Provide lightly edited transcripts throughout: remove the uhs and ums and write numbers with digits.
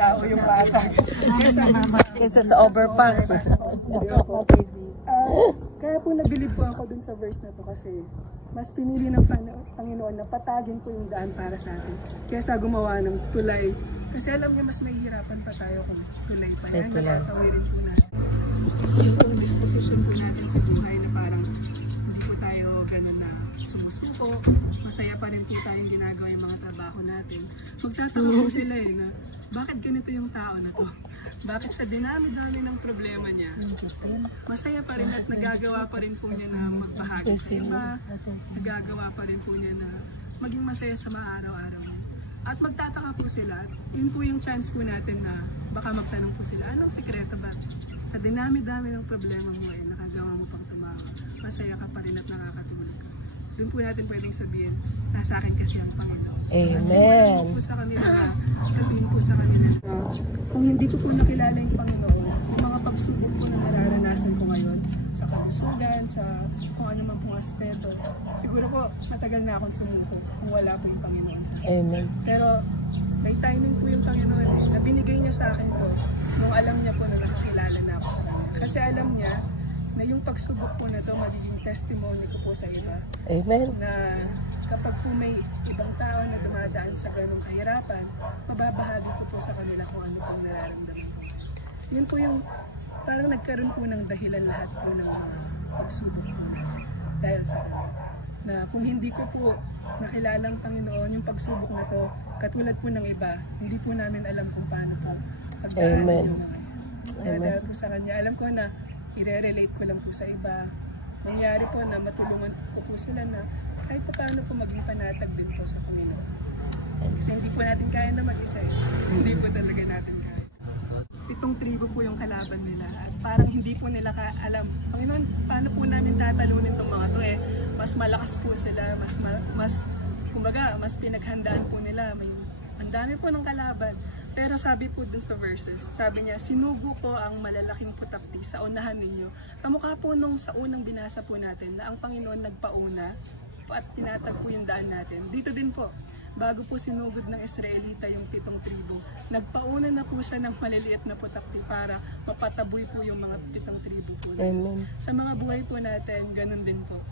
tao yung maatag. Kesa sa overpass. Kaya po nabilib po ako dun sa verse na to kasi mas pinili ng Panginoon na patagin po yung daan para sa atin kaysa gumawa ng tulay. Kasi alam niya mas mahihirapan pa tayo kung tulay pa yan. Nakatawirin po natin. Yung disposition po natin sa buhay na parang hindi po tayo ganun na sumusuko. Masaya pa rin po tayong ginagawa yung mga trabaho natin. Magtataka po sila na bakit ganito yung tao na to? Bakit sa dinami-dami ng problema niya, masaya pa rin at nagagawa pa rin po niya na magbahagi sa iba, nagagawa pa rin po niya na maging masaya sa mga araw-araw niya. At magtataka po sila, at yun po yung chance po natin na baka magtanong po sila, anong sekreto ba? Sa dinami-dami ng problema mo ay nakagawa mo pang tumawa, masaya ka pa rin at nakakatulog ka. Doon po natin pwedeng sabihin, nasa akin kasi ang Panginoon. Amen. Po sa kanila, sabihin po sa kanila, kung hindi ko po nakilala yung Panginoon, yung mga pagsubok po na nararanasan ko ngayon, sa kalusugan, sa kung ano man pong aspeto, siguro po matagal na akong sumuko kung wala po yung Panginoon sa akin. Amen. Pero may timing po yung Panginoon na binigay niya sa akin po nung alam niya po na nakakilala na ako sa Kanya. Kasi alam niya na yung pagsubok po na to magiging testimony ko po sa iba. Amen. Na kapag po may ibang tao na dumadaan sa ganung kahirapan, mababahagi ko po sa kanila kung ano pong nararamdaman ko. Yun po yung parang nagkaroon po ng dahilan lahat po ng pagsubok po dahil sa kanila. Na kung hindi ko po nakilala ang Panginoon, yung pagsubok na to, katulad po ng iba, hindi po namin alam kung paano po pagdaanan yung mga yan. Dahil po sa Kanya, alam ko na i-relate ko lang po sa iba. Nangyari po na matulungan ko po sila na kahit pa paano po maging panatag din po sa Panginoon. Kasi hindi po natin kaya na mag-isa eh. Hindi po talaga natin kaya. 7 tribo po yung kalaban nila at parang hindi po nila alam, Panginoon, paano po namin tatalunin itong mga to eh. Mas malakas po sila, kumbaga, mas pinaghandaan po nila. Ang dami po ng kalaban. Pero sabi po dun sa verses, sabi niya, sinugo ko ang malalaking putakti sa unahan ninyo. Kamukha po nung sa unang binasa po natin na ang Panginoon nagpauna at tinatag po yung daan natin. Dito din po, bago po sinugod ng Israelita yung 7 tribo, nagpauna na po siya ng maliliit na putakti para mapataboy po yung mga 7 tribo po. Sa mga buhay po natin, ganun din po.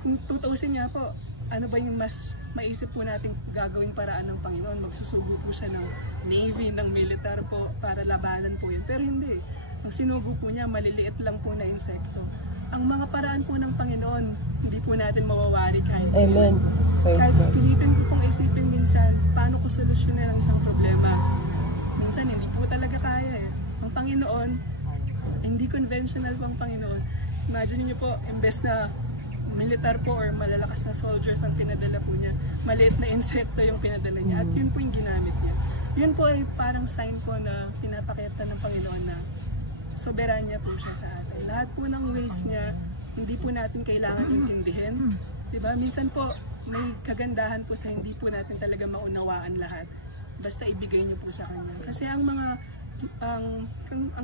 Kung tutuusin niya po, ano ba yung mas maisip po natin gagawing paraan ng Panginoon? Magsusugo po siya ng Navy, ng militar po para labanan po yun. Pero hindi. Ang sinugo po niya, maliliit lang po na insekto. Ang mga paraan po ng Panginoon, hindi po natin mawawari kahit Amen. Kahit pilitin ko pong isipin minsan, paano ko solusyonin ang isang problema. Minsan hindi po talaga kaya eh. Ang Panginoon, hindi conventional po ang Panginoon. Imagine niyo po, imbes na militar po or malalakas na soldiers ang pinadala po niya, maliit na insekto yung pinadala niya at yun po yung ginamit niya. Yun po ay parang sign po na pinapakita ng Panginoon na soberanya po siya sa atin. Lahat po ng ways niya, hindi po natin kailangan intindihin. Diba? Minsan po, may kagandahan po sa hindi po natin talaga maunawaan lahat. Basta ibigay niyo po sa Kanya. Kasi ang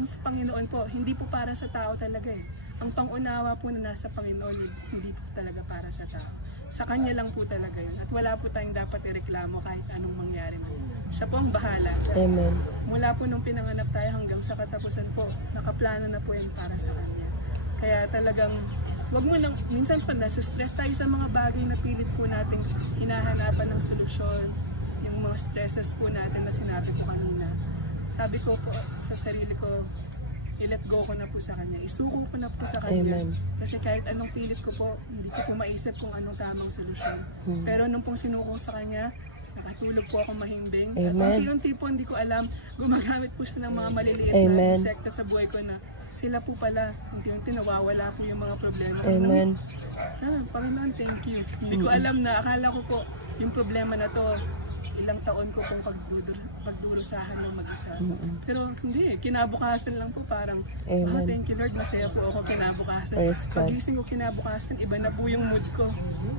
sa Panginoon po, hindi po para sa tao talaga eh. Ang pangunawa po na nasa Panginoon, hindi po talaga para sa tao. Sa Kanya lang po talaga yun. At wala po tayong dapat ireklamo kahit anong mangyari man. Siya po ang bahala. Amen. Mula po nung pinanganak tayo hanggang sa katapusan po, nakaplano na po yan para sa Kanya. Kaya talagang, wag mo lang, minsan pa nasa-stress tayo sa mga bagay na pilit po natin hinahanapan ng solusyon. Yung mga stresses po natin na sinabi ko kanina. Sabi ko po sa sarili ko, i-let go ko na po sa Kanya. Isuko ko na po sa Kanya. Amen. Kasi kahit anong pilit ko po, hindi ko po maisip kung anong tamang solusyon. Pero nung pong sinuko sa Kanya, nakatulog po ako mahimbing. At unti-unti po, hindi ko alam, gumagamit po siya ng mga maliliit na insekta sa buhay ko na sila po pala, unti-unti nawawala po yung mga problema. Amen. Panginoon, thank you. Hindi ko alam na, akala ko po, yung problema na to, ilang taon ko pong pagdurusahan ng mag-isa. Pero hindi, kinabukasan lang po parang, thank you Lord, masaya po ako kinabukasan. Pagising ko kinabukasan, iba na po yung mood ko.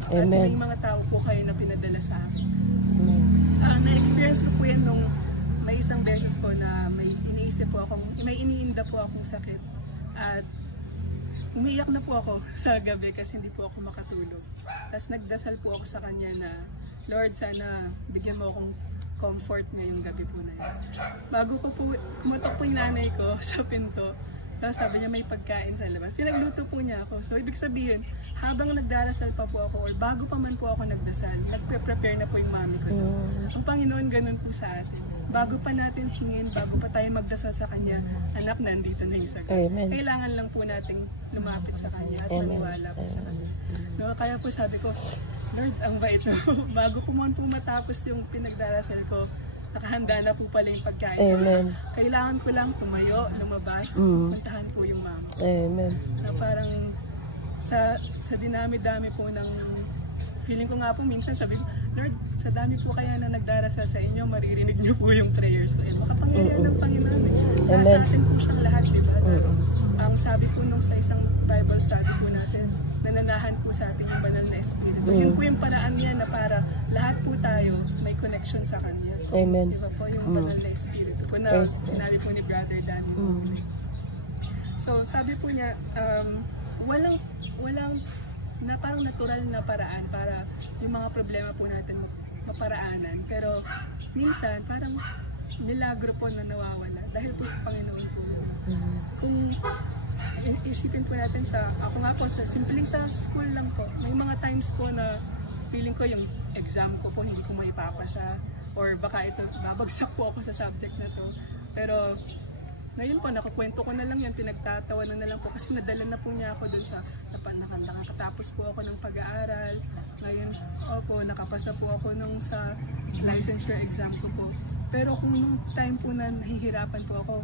At may mga tao po kayo na pinadala sa akin. Na-experience ko po yan nung may isang beses po na may iniisip po akong, may iniinda po akong sakit. At umiiyak na po ako sa gabi kasi hindi po ako makatulog. Tapos nagdasal po ako sa Kanya na, Lord, sana bigyan mo akong comfort niya yung gabi po na yun. Bago ko po, kumatok po yung nanay ko sa pinto, tapos sabi niya may pagkain sa labas. Pinagluto po niya ako. So ibig sabihin, habang nagdarasal pa po ako or bago pa man po ako nagdasal, nagpe-prepare na po yung mami ko. Ang Panginoon ganun po sa atin. Bago pa natin hingin, bago pa tayo magdasal sa Kanya, anak, nandito na yung sagot. Kailangan lang po nating lumapit sa Kanya at maniwala po sa Kanya. No, kaya po sabi ko, Lord, ang bait mo. Bago ko man po matapos yung pinagdarasal ko, nakahanda na po pala yung pagkain sa labas. Kailangan ko lang tumayo, lumabas, puntahan po yung mama. Na parang sa dinami-dami po ng feeling ko nga po minsan sabi ko, Lord, sa dami po kaya na nagdarasal sa inyo, maririnig niyo po yung prayers ko. Makapangyarihan ng Panginoon. Nasa atin po siyang lahat, di ba? Ang sabi po nung sa isang Bible study po natin, nananahan po sa atin yung banal na Espiritu. Yun po yung paraan niya na para lahat po tayo may connection sa Kanya. Amen. Di ba po yung banal na Espiritu po na sinabi po ni Brother Danny. So sabi po niya, walang na parang natural na paraan para yung mga problema po natin maparaanan. Pero minsan parang milagro po na nawawala dahil po sa Panginoon po. Kung isipin po natin ako nga po simpleng sa school lang po, may mga times po na feeling ko yung exam ko po hindi ko maipapasa or baka ito babagsak po ako sa subject na to. Pero ngayon po, nakakwento ko na lang yan, pinagtatawanan na lang po kasi nadala na po niya ako dun sa nakatapos po ako ng pag-aaral. Ngayon, nakapasa po ako nung sa licensure exam ko po. Pero kung nung time po na nahihirapan po ako,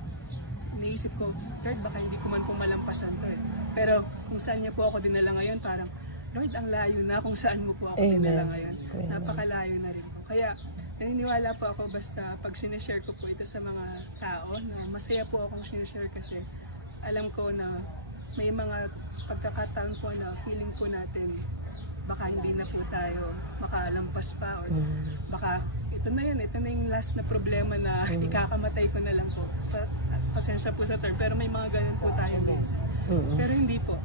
naisip ko, Lord, baka hindi ko man po malampasan to eh. Pero kung saan niya po ako dinala ngayon, parang, Lord, ang layo na kung saan mo po ako dinala ngayon. Napakalayo na rin po. Kaya, naniniwala po ako basta pag sinishare ko po ito sa mga tao na masaya po akong sinishare kasi alam ko na may mga pagkakataon po na feeling po natin baka hindi na po tayo makalampas pa or baka ito na yung last na problema na ikakamatay ko na lang po. Pasensya po sa term, pero may mga ganun po tayo minsan. Pero hindi po.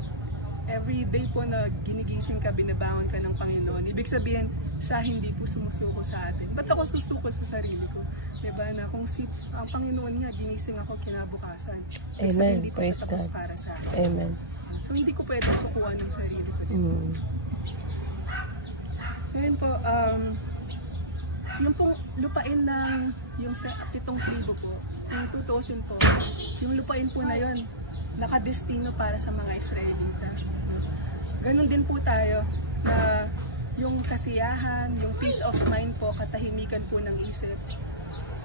Every day po na ginigising ka, binabangon ka ng Panginoon. Ibig sabihin, siya hindi po sumusuko sa atin. Ba't ako susuko sa sarili ko? Diba na kung ang Panginoon nga, ginising ako kinabukasan. Ibig sabihin, hindi po siya tapos para sa akin. Amen. So hindi ko pwede sukuan ng sarili ko. Ngayon po, yung pong lupain ng yung sa 7 tribo po, yung 2,000 po, yung lupain po na yon nakadestino para sa mga Israelita. Ganon din po tayo na yung kasiyahan, yung peace of mind po, katahimikan po ng isip.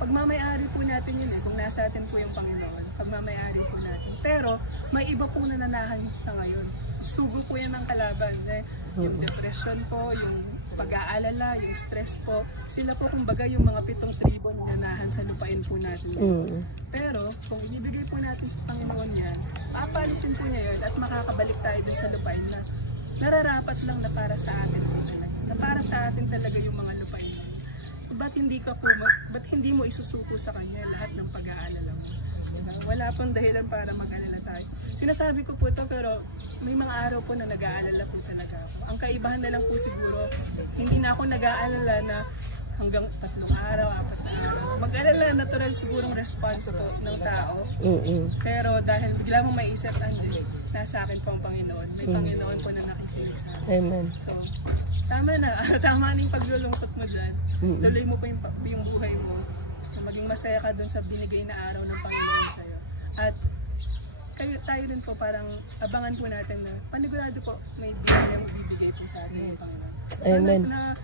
Pagmamayari po natin yun kung nasa atin po yung Panginoon. Pagmamayari po natin. Pero may iba po nananahan sa ngayon. Sugo po yan ng kalaban. Yung depression po, yung pag-aalala, yung stress po. Sila po kumbaga yung mga 7 tribo na nanahan sa lupain po natin. Pero kung ibibigay po natin sa Panginoon yan, papalisin po niya yun at makakabalik tayo dun sa lupain na nararapat lang na para sa atin. Na para sa atin talaga yung mga lupain. So, ba't hindi mo isusuko sa Kanya lahat ng pag-aalala mo? Wala pong dahilan para mag-alala tayo. Sinasabi ko po ito pero may mga araw po na nag-aalala po talaga ako. Ang kaibahan na lang po siguro, hindi na ako nag-aalala na hanggang 3 araw, 4 araw. Mag-alala, natural sigurong response po ng tao. Pero dahil bigla mo maisip, nasa akin po ang Panginoon. May Panginoon po na nakikinig sa akin. Amen. So, tama na. Tama na yung paglulungkot mo dyan. Tuloy mo pa yung buhay mo. Maging masaya ka dun sa binigay na araw ng Panginoon sa'yo. At tayo din po parang abangan po natin na panigurado po may bibigay po sa atin ng Panginoon. Amen. Na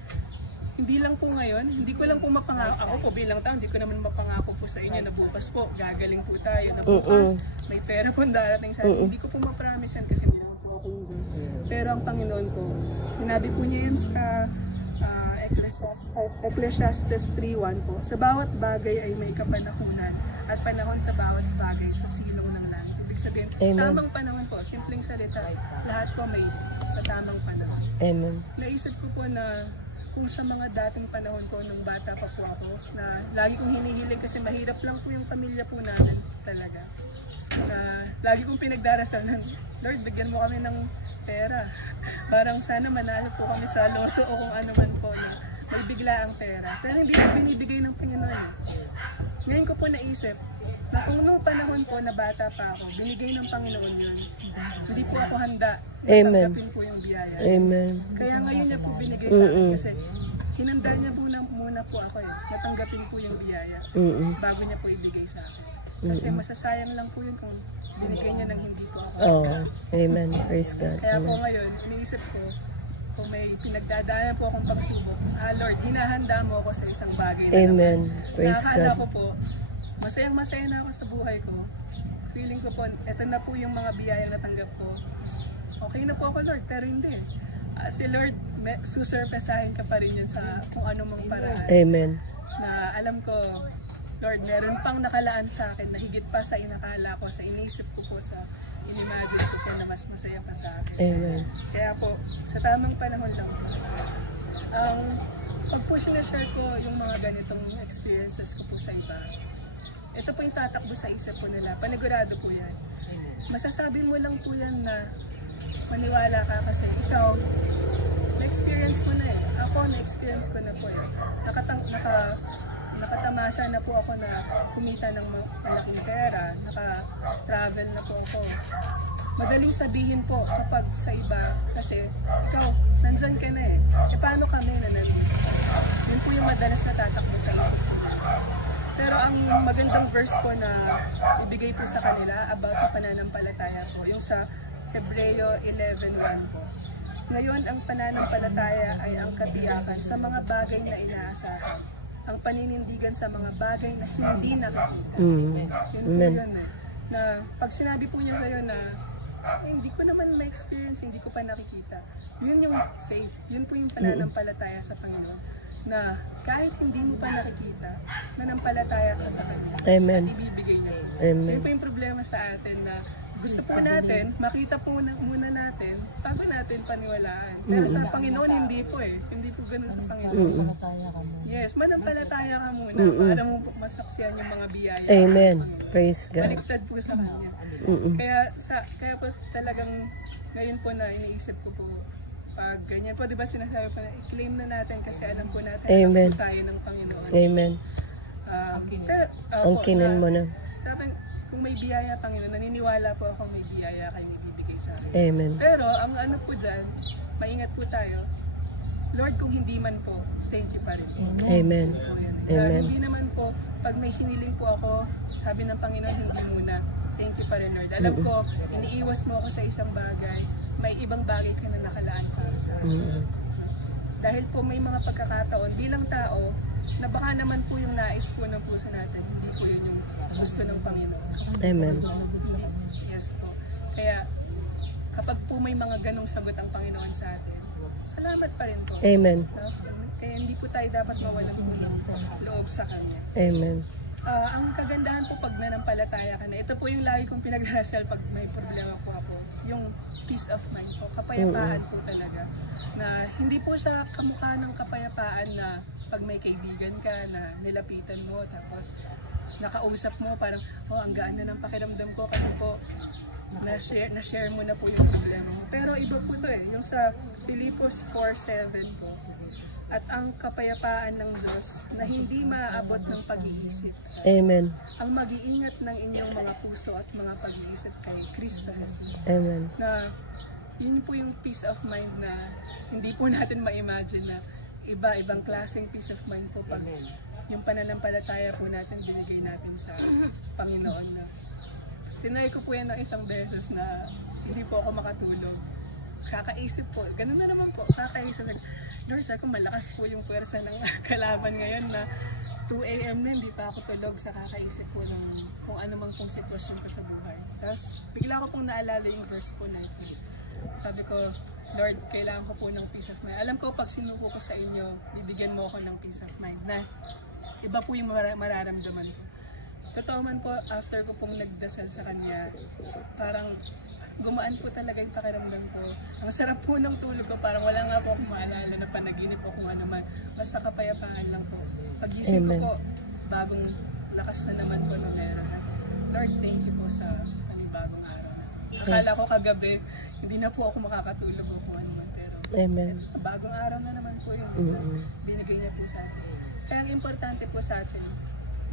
hindi lang po ngayon, hindi ko lang po mapangako. Ako po bilang tao, hindi ko naman mapangako po sa inyo na bukas po, gagaling po tayo. Na bukas, may pera po darating sa atin. Hindi ko po mapromise yan kasi hindi lang po ako yung Diyos. Pero ang Panginoon po, sinabi po niya yan sa Ecclesiastes 3:1 po. Sa bawat bagay ay may kapanahunan at panahon sa bawat bagay sa silong ng langit. Ibig sabihin, tamang panahon po, simpleng salita, lahat po may sa tamang panahon. Amen. Naisip ko po na kung sa mga dating panahon ko nung bata pa po ako, na lagi kong hinihiling kasi mahirap lang po yung pamilya po namin talaga. Lagi kong pinagdarasalan, Lord, bigyan mo kami ng pera. Parang sana manalo po kami sa loto o kung ano man po na may bigla ang pera. Pero hindi po binibigay ng Panginoon. Ngayon ko po naisip, na kung nung panahon po na bata pa ako, binigay ng Panginoon yun. Hindi po ako handa na Amen. tanggapin po yung biyaya. Amen. Kaya ngayon niya po binigay sa akin kasi hinanda niya muna po ako natanggapin po yung biyaya bago niya po ibigay sa akin. Kasi masasayang lang po yun kung binigay niya ng hindi po ako. Oh, amen. Praise God. Kaya po Amen. ngayon, iniisip ko, kung may pinagdadaanan po akong pagsubok, Lord, hinahanda mo ako sa isang bagay na Amen. Praise nakakala God. ko po, masayang-masaya na ako sa buhay ko. Feeling ko po, eto na po yung mga biyayang natanggap ko. Okay na po ako, Lord, pero hindi. Si Lord, susurpresahin ka pa rin yun sa kung ano mang paraan. Amen. Na alam ko, Lord, meron pang nakalaan sa akin na higit pa sa inakala ko, sa inisip ko po, sa inimagine ko po na mas masaya pa sa akin. Amen. Kaya po, sa tamang panahon lang po, pag po sinashare ko yung mga ganitong experiences ko po sa iba, ito po yung tatakbo sa isip po nila. Panigurado po yan. Masasabi mo lang po yan na maniwala ka kasi ikaw, na-experience ko na eh. Ako, na-experience ko na po eh. Nakatamasa na po ako na kumita ng malaking pera. Naka-travel na po ako. Madaling sabihin po kapag sa iba kasi ikaw, nandyan ka na eh. E paano kami na nandun? Yun po yung madalas na tatakbo sa isip. Pero ang magandang verse po na ibigay po sa kanila about sa pananampalataya po, yung sa Hebreo 11:1 po. Ngayon, ang pananampalataya ay ang katiyakan sa mga bagay na inaasahan. Ang paninindigan sa mga bagay na hindi nakikita. Yun po yun eh. Na pag sinabi po niya sa'yo na hindi ko naman ma-experience, hindi ko pa nakikita. Yun yung faith. Yun po yung pananampalataya sa Panginoon. Na kahit hindi mo pa nakikita, manampalataya ka sa Kanya. Amen. At ibibigay niya. Amen. Yun po yung problema sa atin na gusto po natin, makita po muna natin, bago natin paniwalaan. Pero sa Panginoon, hindi po eh. Hindi po ganun sa Panginoon. Yes, manampalataya ka muna para mo masaksiyan yung mga biyaya. Amen. Praise God. Baliktad po sa Kanya. Kaya po talagang ngayon po na iniisip ko po, pag ganyan po, di ba sinasabi po na i-claim na natin kasi alam po natin Amen. na tayo ng Panginoon. Amen. Angkinin mo na. Dapat kung may biyaya, Panginoon, naniniwala po ako may biyaya kayo ibibigay sa akin. Amen. Pero ang ano po dyan, maingat po tayo. Lord, kung hindi man po, thank you pa rin. Amen. Amen. Hindi naman po, pag may hiniling po ako, sabi ng Panginoon, hindi muna. Thank you pa rin, Lord. Alam ko, iniiwas mo ako sa isang bagay, may ibang bagay ka na nakalaan para sa akin. Dahil po may mga pagkakataon bilang tao, na baka naman po yung nais po ng puso natin, hindi po yun yung gusto ng Panginoon. Amen. Yes po. Kaya, kapag po may mga ganong sagot ang Panginoon sa atin, salamat pa rin po. Amen. No? Kaya hindi po tayo dapat mawalang loob sa Kanya. Amen. Ang kagandahan po pag nanampalataya ka na, ito po yung lagi kong pinagdarasal pag may problema po ako, yung peace of mind po, kapayapaan po talaga. Na hindi po siya kamukha ng kapayapaan na pag may kaibigan ka na nilapitan mo, tapos nakausap mo, parang, ang gaan na ng pakiramdam ko kasi po, na-share mo na po yung problema mo. Pero iba po to eh, yung sa Filipos 4:7 po, at ang kapayapaan ng Diyos na hindi maaabot ng pag-iisip. Amen. Ang mag-iingat ng inyong mga puso at mga pag-iisip kay Kristo Jesus. Amen. Na yun po yung peace of mind na hindi po natin ma-imagine na ibang klaseng peace of mind po pag yung pananampalataya po natin binigay natin sa Panginoon. Na tinry ko po yan ng isang beses na hindi po ako makatulog. Kakaisip po, ganun na naman po, kakaisip. Lord, sabi ko, malakas po yung pwersa ng kalaban ngayon na 2 AM na hindi pa ako tulog sa kakaisip po ng kung ano mang pong sitwasyon ko sa buhay. Tapos, bigla ko pong naalala yung verse po na sabi ko, Lord, kailangan ko po ng peace of mind. Alam ko, pag sinuko ko sa inyo, bibigyan mo ako ng peace of mind na iba po yung mararamdaman ko. Totoo man po, after ko pong nagdasal sa Kanya, parang gumaan po talaga yung pakiramdam ko. Ang sarap po ng tulog ko, parang wala nga po akong maalala na panaginip o kung ano man. Basta kapayapaan lang po. Pag-isip ko po, bagong lakas na naman po ng era. Lord, thank you po sa panibagong araw. Akala ko kagabi, hindi na po ako makakatulog o kung ano man. Pero Amen. Bagong araw na naman po yun. Binigay niya po sa atin. Kaya ang importante po sa atin,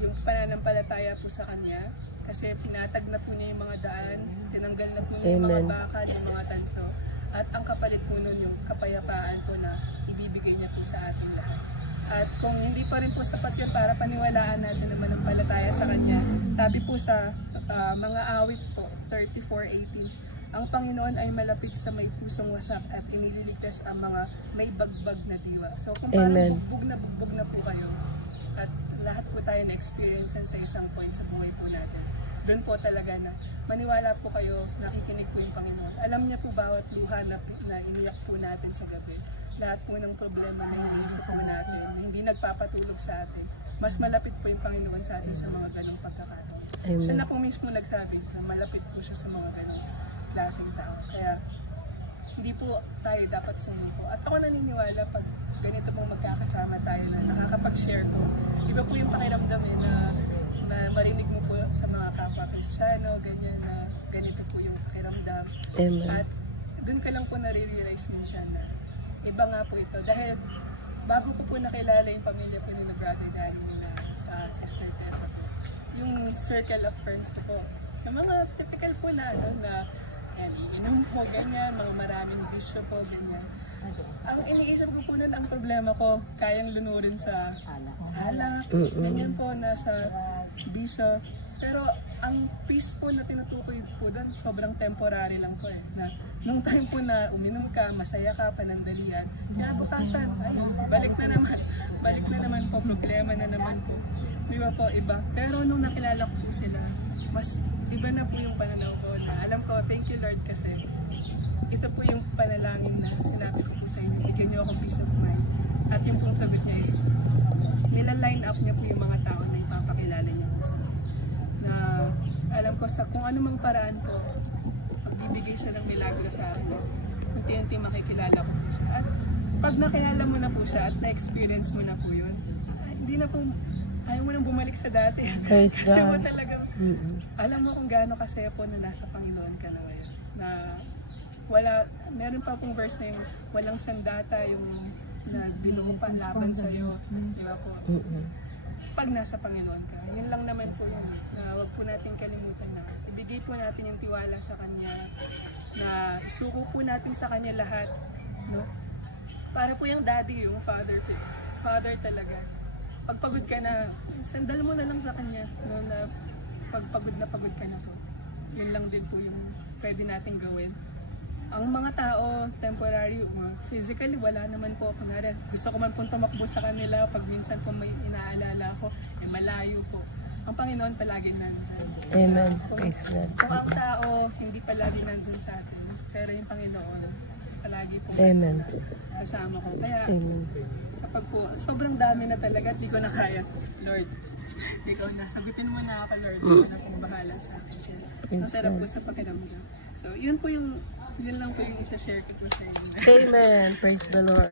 yung pananampalataya po sa Kanya, kasi pinatag na po niya yung mga daan, tinanggal na po niya yung mga Amen. bakal, yung mga tanso, at ang kapalit po nun yung kapayapaan po na ibibigay niya po sa ating lahat. At kung hindi pa rin po sapat yun para paniwalaan natin na manampalataya sa Kanya, sabi po sa mga awit po, 34:18, ang Panginoon ay malapit sa may pusong wasak at inililigtas ang mga may bagbag na diwa. So kung parang bugbog na po kayo, at lahat po tayo na-experience sa isang point sa buhay po natin, doon po talaga na maniwala po kayo, nakikinig po yung Panginoon. Alam niya po bawat luha na iniyak po natin sa gabi. Lahat po ng problema na iniisip po natin, hindi nagpapatulog sa atin. Mas malapit po yung Panginoon sa atin sa mga ganong pagkakataon. Siya na po mismo nagsabi na malapit po siya sa mga ganong klaseng tao. Kaya hindi po tayo dapat sumuko. At ako naniniwala pag ganito pong magkakasama tayo na nakakapag-share po. Iba po yung pakiramdam na marinig mo po sa mga kapwa Kristiyano, ganyan na ganito po yung pakiramdam. Amen. At doon ka lang po nare-realize minsan na iba nga po ito. Dahil bago ko po nakilala yung pamilya po ni Brother Danny na Sister Tessa po, yung circle of friends ko po, yung mga typical po na inom po, ganyan, mga maraming bisyo po, ganyan. Ang iniisip ko po nun, ang problema ko, kayang lunurin sa alak, ganyan po, nasa bisyo. Pero ang peace po na tinutukoy po doon, sobrang temporary lang po na nung time po na uminom ka, masaya ka, panandalian, kinabukasan, ay, balik na naman po, problema na naman po. Di ba po, iba. Pero nung nakilala ko po sila, mas iba na po yung pananaw ko na alam ko, thank you Lord kasi ito po yung panalangin na sinabi ko po sa inyo, bigyan niyo ako peace of mind. At yung pong sagot niya is, nila-line up niya po yung mga tao na ipapakilala niya po sa na alam ko sa kung anumang paraan po, pagbibigay siya ng milagro sa akin, unti-unti makikilala ko po siya. At pag nakilala mo na po siya at na-experience mo na po yun, hindi na po, ayaw mo nang bumalik sa dati. Praise Kasi God. mo talagang, alam mo kung gaano kasaya po na nasa Panginoon ka na ngayon. Na wala, meron pa pong verse na yung walang sandata, yung na binuo pa laban sa'yo. Di ba po? Pag nasa Panginoon ka, yun lang naman po yun. Na huwag po natin kalimutan na ibigay po natin yung tiwala sa Kanya, na isuko po natin sa Kanya lahat. No? Para po yung daddy, yung father talaga. Pagpagod ka na, sandal mo na lang sa Kanya. No, na pagpagod ka na po. Yun lang din po yung pwede natin gawin. Ang mga tao, temporary, physically, wala naman po. Kunwari, gusto ko man pong tumakbo sa kanila, pag minsan po may inaalala ko, malayo po. Ang Panginoon palagi nandun. Amen. Praise God. Kung ang tao, hindi palagi nandun sa atin, pero yung Panginoon, palagi po Amen. kasama ko. Kaya, Amen. kapag po, sobrang dami na talaga, di ko na kaya. Lord, ikaw na, sagutin mo na ako, Lord, ikaw na pong bahala sa akin. Masarap po sa pakiramdam. So, yun lang po yung isa-share ko po sa inyo. Amen. Praise the Lord.